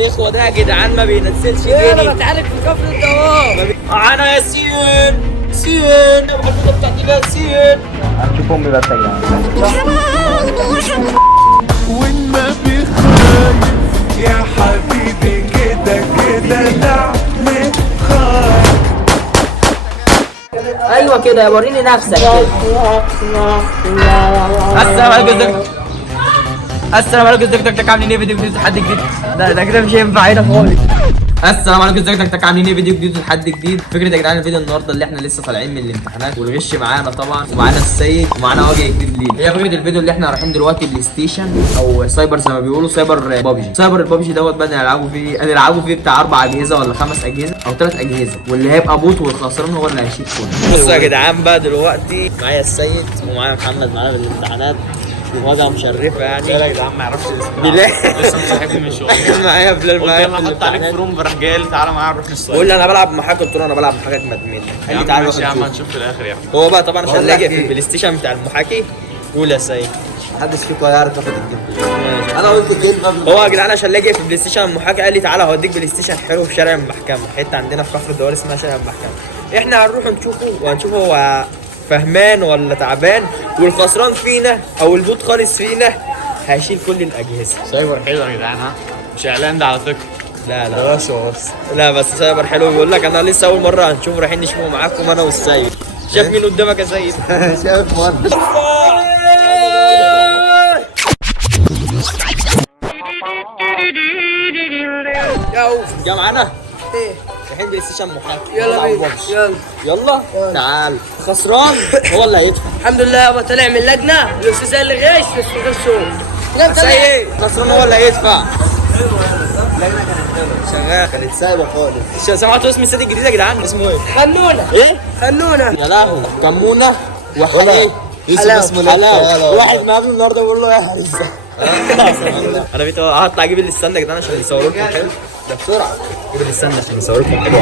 اخوة ده يا جدعان ما بينزلش جنيه. انا بتعارك في كفر الدوام. معانا ياسين الحدوده بتاعتي ياسين. هنشوف امي بس يا جدعان. وين ما بخايف يا حبيبي كده نعمل خايف. ايوه كده وريني نفسك كده. السلام عليكم ازيك عاملين ايه؟ فيديو جديد لحد جديد. ده كده مش هينفع هنا خالص. السلام عليكم ازيك عاملين ايه؟ فيديو جديد لحد جديد. فكره يا جدعان الفيديو النهارده اللي احنا لسه طالعين من الامتحانات والغش معانا طبعا، ومعانا السيد ومعانا وجه جديد لينا. هي فكره الفيديو اللي احنا رايحين دلوقتي بلاي ستيشن او سايبر زي ما بيقولوا، سايبر البابجي دوت بقى هنلعبوا فيه بتاع 4 اجهزه ولا 5 اجهزه او 3 اجهزه، واللي هيبقى بوت والخسران هو اللي هيشيل كله. بصوا يا جدعان بقى دلوقتي معايا السيد ومعايا محمد معانا في الامتحانات. واجهه مشرفه يعني. لا يا جدعان ما يعرفش اسمه. بلال لسه مصاحبني من شويه. معايا بلال قلت معايا له احط عليك فروم راح جاي لي تعالى معايا نروح نصطاد. بقول لي انا بلعب محاكي، قلت له انا بلعب محاكي اجمد منك. قال لي تعالى ماشي يا عم نشوف. هنشوف في الاخر يا عم. هو بقى طبعا عشان لاجئ في إيه؟ البلاي ستيشن بتاع المحاكي. قول يا سيد. محدش فيكم هيعرف ياخد الجيم. ماشي. انا قلت كلمه هو يا جدعان عشان لاجئ في البلاي ستيشن المحاكي قال لي تعالى هوديك بلاي ستيشن حلو في شارع المحكمه، حته عندنا في كفر الدوار اسمها شارع المحكمه. احنا هنروح نشوفه وهنشوف هو فهمان ولا تعبان، والخسران فينا او البوت خالص فينا هيشيل كل الاجهزه. سايبر حلو يا جدعان ها؟ مش اعلان ده على فكره. لا لا بس سايبر حلو. بيقول لك انا لسه اول مره هنشوف، رايحين نشوفه معاكم انا والسيد. شايف مين قدامك يا سيد؟ شايف مره. جا معانا؟ ايه؟ رايحين بلاي ستيشن محاكي. يلا بينا. يلا تعال. خسران هو اللي هيدفع. الحمد لله يابا طلع من اللجنه الاستاذ اللي غش بس غشه. سيد خسران هو اللي هيدفع. شغال. كانت سايبه خالص. سمعتوا اسم السيد الجديد يا جدعان؟ اسمه ايه؟ خنونه ايه؟ خنونه يا لهوي كمونه وحلاوه. يوسف اسمه حلاوه. واحد ما قبل النهارده بيقول له يا هريسه. انا بقيت هطلع اجيب الستاند يا جدعان عشان يصوروا لكم حلو. ده بسرعه. جيب الستاند عشان يصوروا لكم حلو.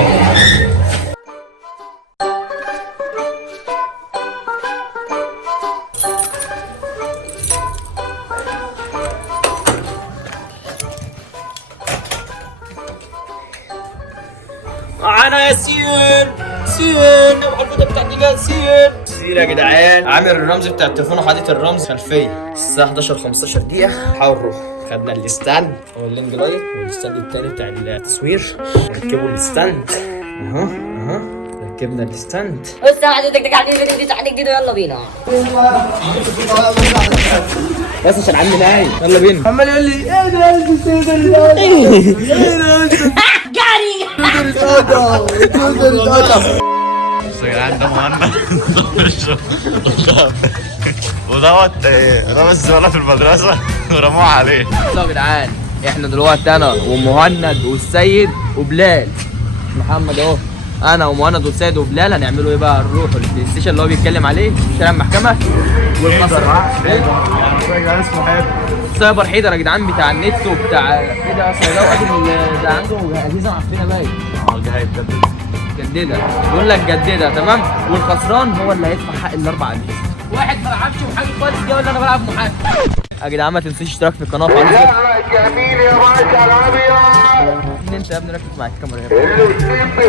معانا ياسين الحدوده بتاعتي ياسين يا جدعان. عامل الرمز بتاع التليفون وحاطط الرمز خلفيه. الساعه 11:15 دقيقه. حاول نروح. خدنا الستاند واللينج لايت والستاند التاني بتاع التصوير. ركبوا الستاند اهو ركبنا الستاند. بص حضرتك عاملين فيديو جديد تحدي جديد ويلا بينا. بس عشان عندي نايم. يلا بينا. عمال يقول لي ايه ده جاري. بس يا جدعان ده مهند ودوت رمى الزباله في المدرسه ورموها عليه. بصوا يا جدعان احنا دلوقتي انا ومهند والسيد وبلال. محمد اهو. انا ومهند والسيد وبلال هنعملوا ايه بقى؟ نروحوا البلاي ستيشن اللي هو بيتكلم عليه في شارع المحكمه والخسران. اسمه حلو. سايبر حيدر يا جدعان بتاع النت وبتاع ايه ده اصلا ده عنده اجهزه معفنه باين. جددها. بيقول لك جددها تمام، والخسران هو اللي هيدفع حق الاربع اجهزه. واحد ما لعبش محاكي خالص دي ولا انا بلعب محاكي. يا جدعان ما تنسوش اشتراك في القناه وفعل الجرس. جميل يا باشا الابيض. ان انت يا ابني ركز مع الكاميرا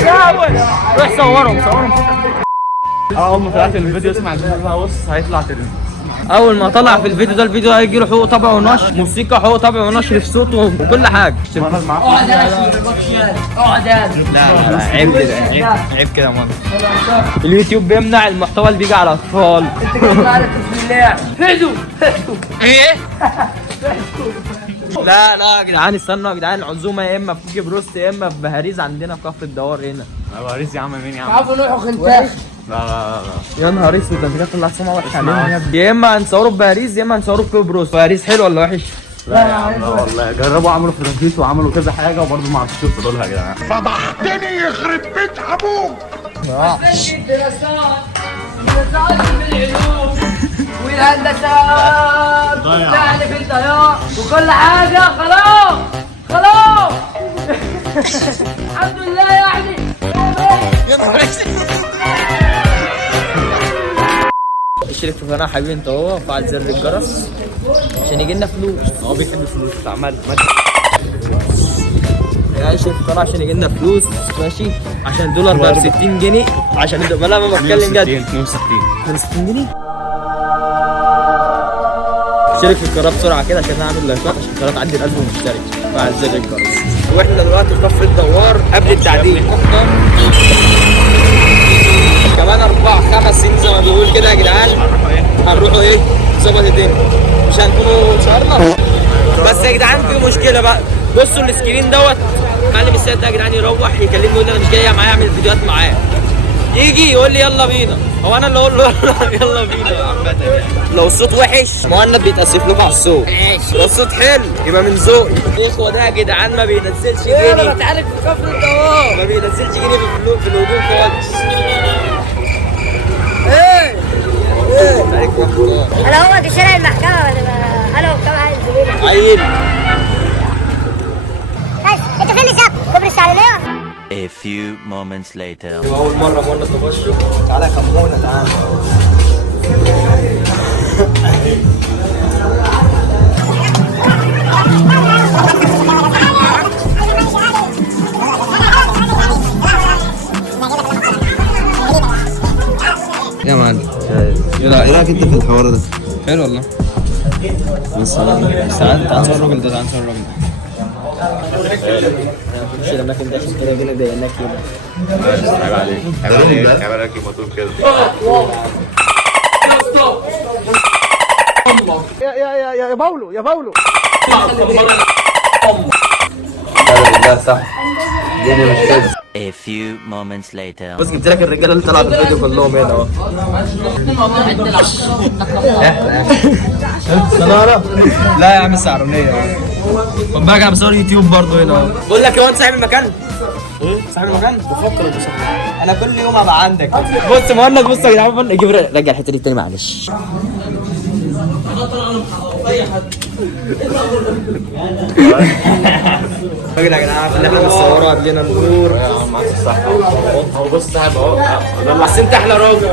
هنا. روح صورهم. اول ما طلعت الفيديو اسمع الفيديو بص هيطلع ترند. اول ما طلع في الفيديو ده الفيديو هيجي له حقوق طبع ونشر، موسيقى حقوق طبع ونشر في صوته وكل حاجه. اقعد يا اقعد يا لا عيب كده. عيب كده يا ماما. اليوتيوب بيمنع المحتوى اللي بيجي على الاطفال. انت كده معانا بسم الله هدوا ايه؟ لا يا جدعان استنوا يا جدعان. العزومه يا اما في كوكي بروست يا اما في بهاريز عندنا في كفر الدوار هنا. باريس يا عم مين يا عم؟ تعرفوا نروحوا خنتاخ. لا يا نهار اسود ده انت كده طلعت سمعه وحشه علينا يا ابني. يا اما هنصوره في بهاريز يا اما هنصوره في كوكي بروست. بهاريز حلو ولا وحش؟ لا يا عم لا والله جربوا عملوا فرانسيس وعملوا كذا حاجه وبرضه ما عرفتش يوصلوا لها يا جدعان. فضحتني يخرب بيت ابوك. الدراسات في العلوم والهندسات يعني في الطيار وكل حاجه خلاص الحمد لله يعني. يا نهار اسود. اشترك في القناه حبيبي انت اهو، وفعل زر الجرس عشان يجي لنا فلوس. هو بيحب الفلوس عمال اشترك في القناه عشان يجي لنا فلوس ماشي، عشان الدولار بقى ب 60 جنيه عشان لا ما بتكلم جد 62 جنيه. اشترك في القناه بسرعه كده عشان نعمل لايكات عشان القناه تعدي ال 1000 مشترك مع زر الجرس. واحنا دلوقتي في كفر الدوار قبل التعديل كمان 4-5 سنين زي ما بيقول كده يا جدعان. هنروحوا ايه؟ ظبط الدنيا مش هنكونوا شهرنا. بس يا جدعان في مشكله بقى، بصوا السكرين دوت معلم السيد ده يا جدعان يروح يكلمني يقول لي انا مش جاي معايا اعمل فيديوهات معاه، يجي يقول لي يلا بينا، هو انا اللي اقول له يلا بينا عامه يعني. لو الصوت وحش مهند بيتاسف لكم على الصوت، لو الصوت حلو يبقى من ذوقي. الاخوه ده يا جدعان ما بينزلش جنيه، انا بتعارك في كفر الدوار، ما بينزلش جنيه في الهدوم خالص. انا هو في شارع المحكمه ولا انا وكم عيل زميلي عيل بس انت فين بالظبط؟ كوبري السعدانيه. A few moments later. اول مره تخشوا. تعالى يا كمونه تعالى. يا معلم ايه رايك انت في الحوار ده؟ حلو والله. بس تعال نصور الراجل ده، تعال نصور الراجل ده. مش الاماكن دي عشان كده بينا ضايقناك كده. عيب عليك عيب عليك الموتور كده. يا باولو يا باولو لا صح الدنيا مش كده. A few moments later. بص جبت لك الرجاله اللي طلعوا في الفيديو كلهم هنا اهو. سنارة؟ لا يا عم السعرونية. خد بالك انا بصور يوتيوب برضه هنا اهو. بقول لك هو انت صاحب المكان؟ ايه؟ صاحب المكان؟ بفكر انا كل يوم هبقى عندك. بص مهند بص يا جدعان جيب رجع الحتة دي تاني معلش. فاكر يا جدعان اللي احنا بنصوره قبلنا النور. معاك الصح اهو. بص صاحب اهو. بس انت احلى راجل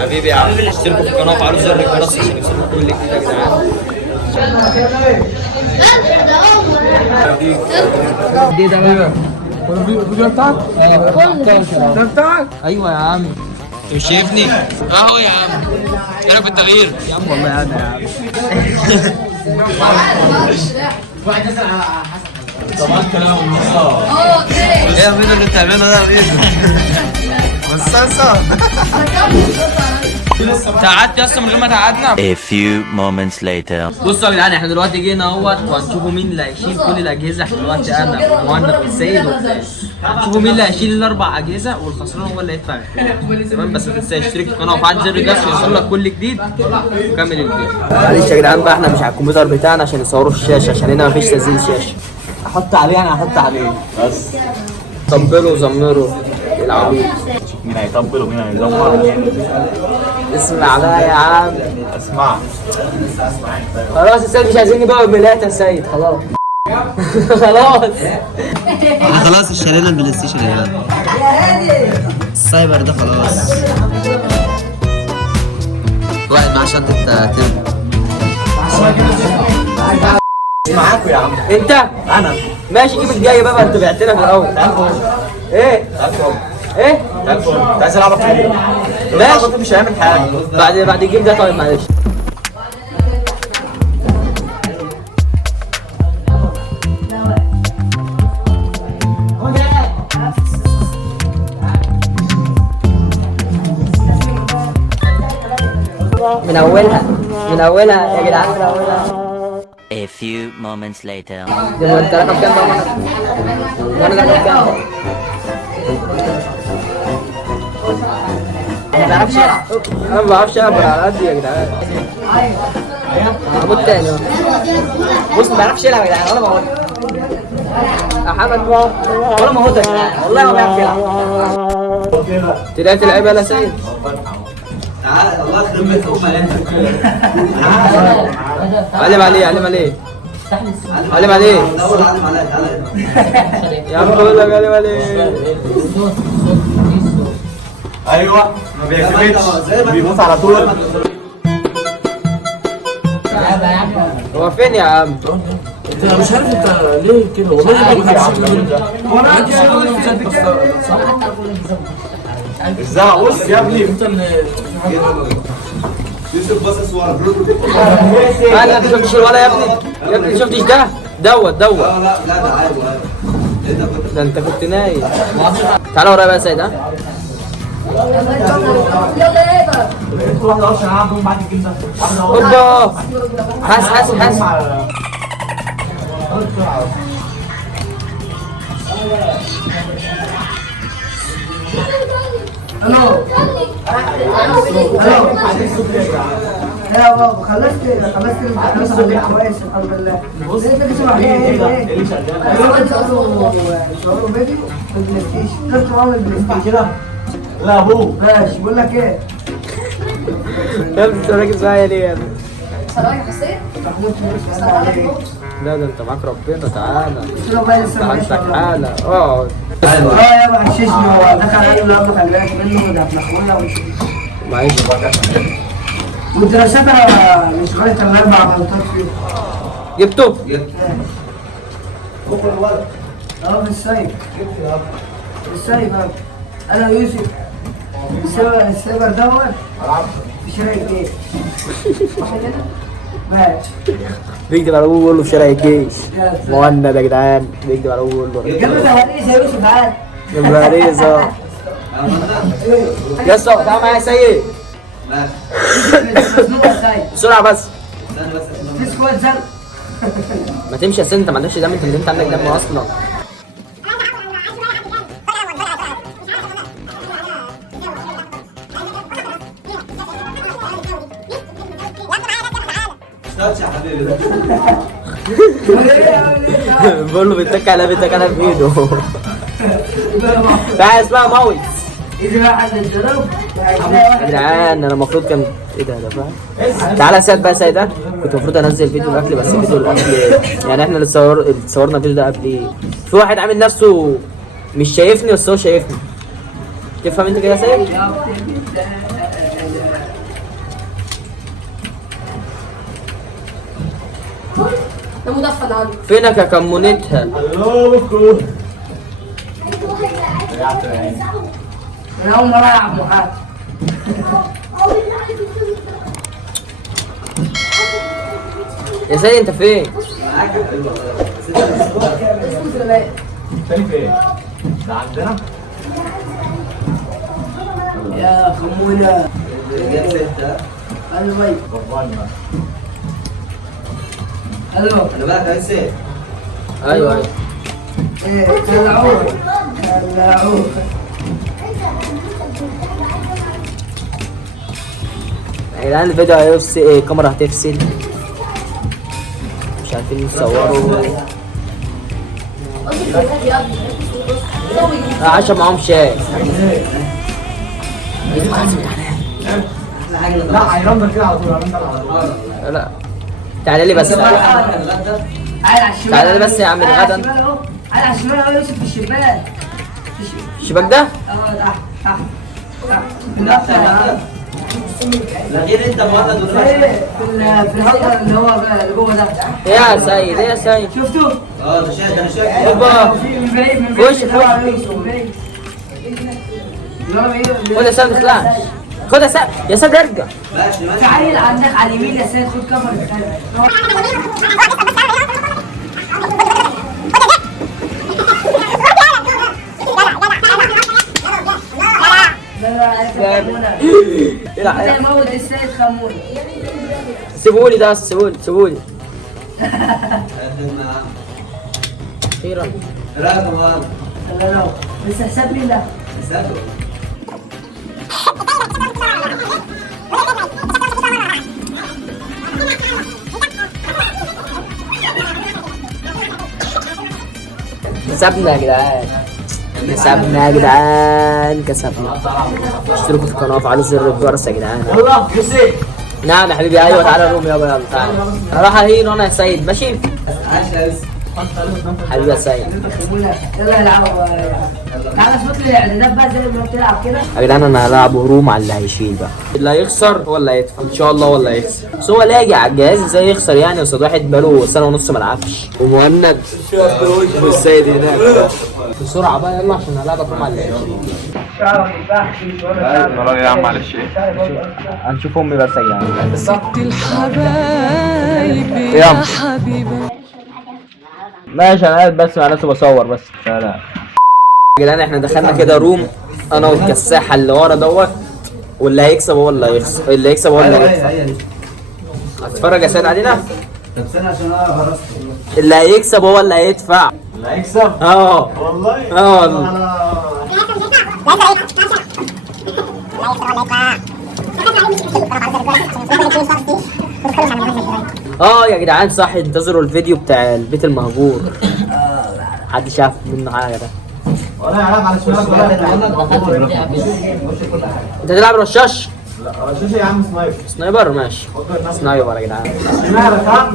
حبيبي يا عم. اشتركوا في القناه وفعلوا زر الجرس عشان يوصلكم كل جديد يا جدعان. دي ده بقى الفيديو بتاعك؟ ده بتاعك؟ ايوه يا عم. انت مش شايفني؟ اهو يا عم. انا في التغيير يا عم والله انا يا عم. واحد يسأل على حسن طبعا كلام ايه يا فيديو اللي بتعمله ده يا فيديو؟ بس تعدي اصلا من غير ما تعدنا. A few moments later. بصوا يا جدعان احنا دلوقتي جينا اهوت وهنشوفوا مين اللي هيشيل كل الاجهزه. احنا دلوقتي انا ومهند والسيد هنشوفوا مين اللي هيشيل الاربع اجهزه والخسران هو اللي هيدفع تمام. بس ما تنساش اشترك في القناه وفعل زر الجرس يوصلك كل جديد وكمل الفيديو. معلش يا جدعان بقى احنا مش على الكمبيوتر بتاعنا عشان يصوروا الشاشه عشان هنا مفيش تسجيل شاشه. احط عليه انا هحط عليه بس. طبلوا وزمروا العبيط. مين هيطبل ومين هيزمر؟ اسمع بقى يا عم. اسمع خلاص يا سيد مش عايزين نبقى بملاك يا سيد خلاص. خلاص احنا خلاص اشترينا البلاي ستيشن يا جدعان. السايبر ده خلاص. واحد معاه شنطة تم. معاكوا يا عم. انت؟ انا ماشي جيب الجاي بقى انت بعتنا في الاول. ايه؟ ايه؟ انت عايز العبك ايه؟ ماشي مش هيعمل حاجه. بعد الجيم ده طيب معلش. من اولها يا جدعان من اولها. A few moments later. ده انت رقم كام بقى؟ وانا رقم كام؟ ما بعرفش العب. انا ما بعرفش العب على قد يا جدعان. هموت تاني بص ما بعرفش يلعب يا جدعان ولا بقول احمد ولا ما هو يا جدعان والله ما بيعرف يلعب. طلعت لعيبه يا سيد. تعالى الله يخرب بيت امك. علم عليه علم عليه علم عليه يا عم بقول لك علم عليه. ايوه ما بيعجبكش بيموت على طول. هو فين يا عم؟ انت مش عارف انت ليه كده والله ما كنتش ازاي بص يا ابني انت اللي يوسف باصص ورا انا انت شفتش الولا يا ابني؟ يا ابني انت شفتش ده؟ دوت لا لا ده عادي ده انت كنت نايم. تعالى ورايا بقى يا سيد. ها اوبا حاس يا بابا خلصت الامتحان كويس الحمد لله. بص انت تسمع ايه صوروا فيديو في البلاي ستيشن. خدت معاهم البلاي ستيشن. لا ابوه ماشي بقول لك ايه يا ابني انت راجل معايا ليه يا ابني؟ محمود فلوس قال عليك. لا ده انت معاك ربنا. تعالى قلت له بقى لسه معيش والله. تعالى اقعد. يا بقى غششني هو دخل عليه الاب خلي بالك منه ده احنا اخويا معيش. والدراسات انا مش غلط الا 4 غلطات فيه. جبته؟ في السايب. انا يوسف السايبر دوت في شارع الجيش. ماشي. بيكتب على ابوه بيقول له في شارع الجيش. مهند يا جدعان بيكتب على ابوه بيقول له جنب الهريس يا يوسف عاد. جنب الهريس اه. يا اسطى تعالى معايا يا سيد. بسرعة بس. في سكواد زرق. ما تمشي يا سيد انت ما عندكش دم. انت عندك دم اصلا. بقول له بيتك على بايده. تعالى اسمها موت. اذا واحد الضرب يا جدعان انا المفروض كان ايه ده فاهم. تعالى يا سيد بقى يا سيد. كنت المفروض انزل فيديو الاكل بس فيديو الاكل يعني احنا اللي صورنا الفيديو ده قبل. في واحد عامل نفسه مش شايفني بس هو شايفني. تفهم انت كده يا سيد؟ ده مدفن عنه. فينك يا كمونتها؟ انا اول مره العب محاكي. يا سيد انت فين؟ تاني فين؟ ده عندنا يا خمونه. الو الو انا بقى كنسل. ايوه طلعوه. يا جدعان الفيديو هيفصل. الكاميرا هتفصل. مش عارفين يصوروا. عشان معاهم شاي. لا هيرندر كده على طول هيرندر على طول. لا تعالى لي بس. تعالى لي بس يا عم الغدا. تعالى على الشمال اهو يوسف في الشباك. الشباك ده؟ تحت لا غير انت مولد في الهضبه اللي هو اللي جوه ده. ايه يا سيد؟ ايه يا سيد؟ شفته؟ اه ده شايف انا شايف. اوبا من بعيد من وش بعيد. خد يا سيد ما تطلعش. خد يا سيد. يا سيد ارجع. ماشي في عيل عندك على اليمين يا سيد خد كفر لا موت السيد خمون. سيبولي ده سيبولي. اخيرا راكم والله. لا بس حساب مين ده؟ حسابه. كسبنا يا جدعان كسبنا. اشتركوا في القناه وفعلوا زر الجرس يا جدعان. والله يوسف نعم يا حبيبي. ايوه تعالى الروم يابا يلا تعالى. راح هين وانا يا سيد ماشي. عاش يا يوسف. حبيبي يا سيد. يلا العبوا. تعالى شوف لي الاعدادات بقى زي ما بتلعب كده. يا جدعان انا هلعب هروم على اللي هيشيل بقى، اللي هيخسر هو اللي هيدفع ان شاء الله، هو اللي هيخسر. بس هو لاجي على الجهاز ازاي يخسر يعني قصاد واحد بقاله سنه ونص ما لعبش. ومهند والسيد هناك. بسرعه بقى يلا عشان هلعب هروم على اللي هيشيل. يا عم معلش هنشوف امي بس يا جدعان. ست الحبايب يا حبيبي. ماشي انا قاعد بس مع نفسي بصور بس. سلام يا جدعان. احنا دخلنا كده روم انا والكساحه اللي ورا دوت، واللي هيكسب هو اللي هيخسر، اللي هيكسب هو اللي هيدفع. هتتفرج يا سيد علينا؟ طب استنى عشان انا خلاص. اللي هيكسب هو اللي هيدفع. اللي هيكسب والله والله. يا جدعان صح، انتظروا الفيديو بتاع البيت المهجور. حد شاف منه حاجه ده؟ ولا يلعب على الشمال ولا انت هتلعب رشاش؟ لا رشاش يا عم سنايبر. سنايبر ماشي. سنايبر يا جدعان. سمعتك ها؟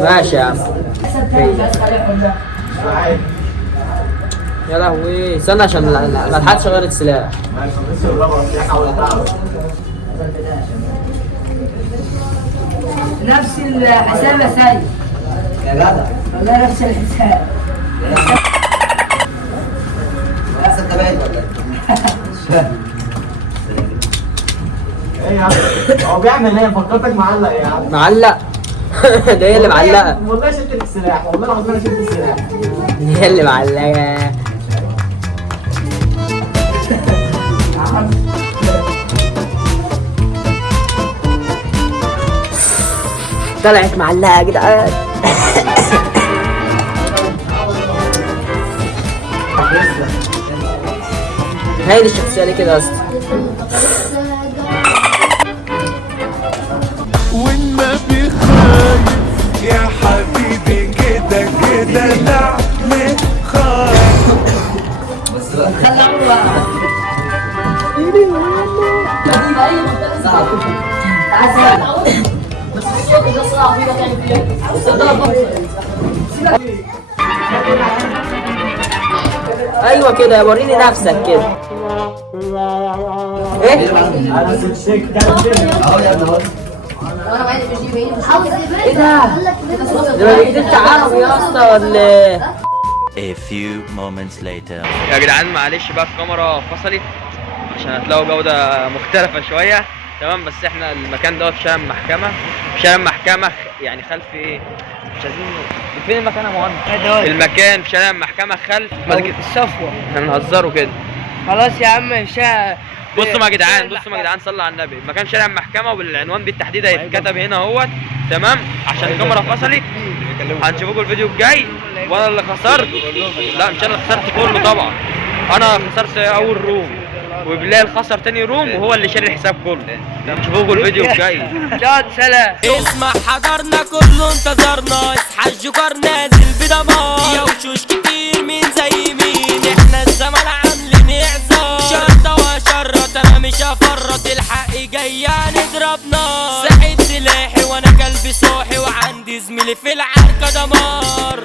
ماشي يا عم. يا لهوي استنى عشان ما الحقش غير السلاح. ماشي لسه الرابعه اسلحه ولا تعب. نفس الحساب يا سيد. يا جدع والله نفس الحساب. بس انت باين ولا ايه يا عم؟ هو بيعمل ايه؟ فكرتك معلق يا عم. معلق. ده هي اللي معلقه. والله شلت السلاح، والله العظيم انا شلت السلاح. هي اللي معلقه. طلعت معلقه يا جدعان. هاي دي الشخصيه ليه كده يا اسطى؟ والنبي خايف يا حبيبي كده كده نعمل خايف. ايوه كده وريني نفسك كده. ايه؟ انا سكسك ده اهو يا ابني اهو. ايه ده؟ ده ما بيكتبش عربي يا اسطى ولا؟ A few moments later. يا جدعان معلش بقى الكاميرا فصلت عشان هتلاقوا جودة مختلفة شوية، تمام؟ بس احنا المكان دوت في شارع المحكمة، في شارع المحكمة يعني خلف ايه؟ مش عايزين. فين المكان يا مهندس؟ المكان في شارع المحكمة خلف الصفوة. احنا نهزروا كده. خلاص يا عم بصوا يا جدعان، بصوا يا جدعان، صلوا على النبي. مكان شارع المحكمة والعنوان بالتحديد هيتكتب هنا اهوت، تمام؟ عشان الكاميرا فصلت. هنشوفكم الفيديو الجاي. وانا اللي خسرت. لا مش انا اللي خسرت كله طبعا، انا خسرت اول روم وبلال خسر تاني روم وهو اللي شال الحساب كله. نشوفكم الفيديو الجاي. سلام. اسمع حضرنا كله انتظرنا، اصحى الجوكر نازل بدمار، يا وشوش كتير مين زي مين، احنا الزمن عاملين اعذار، شرطة وشرط انا مش هفرط، الحق جاي نضرب نار، ساحب سلاحي وانا قلبي صاحي وعندي زميلي في العركة دمار.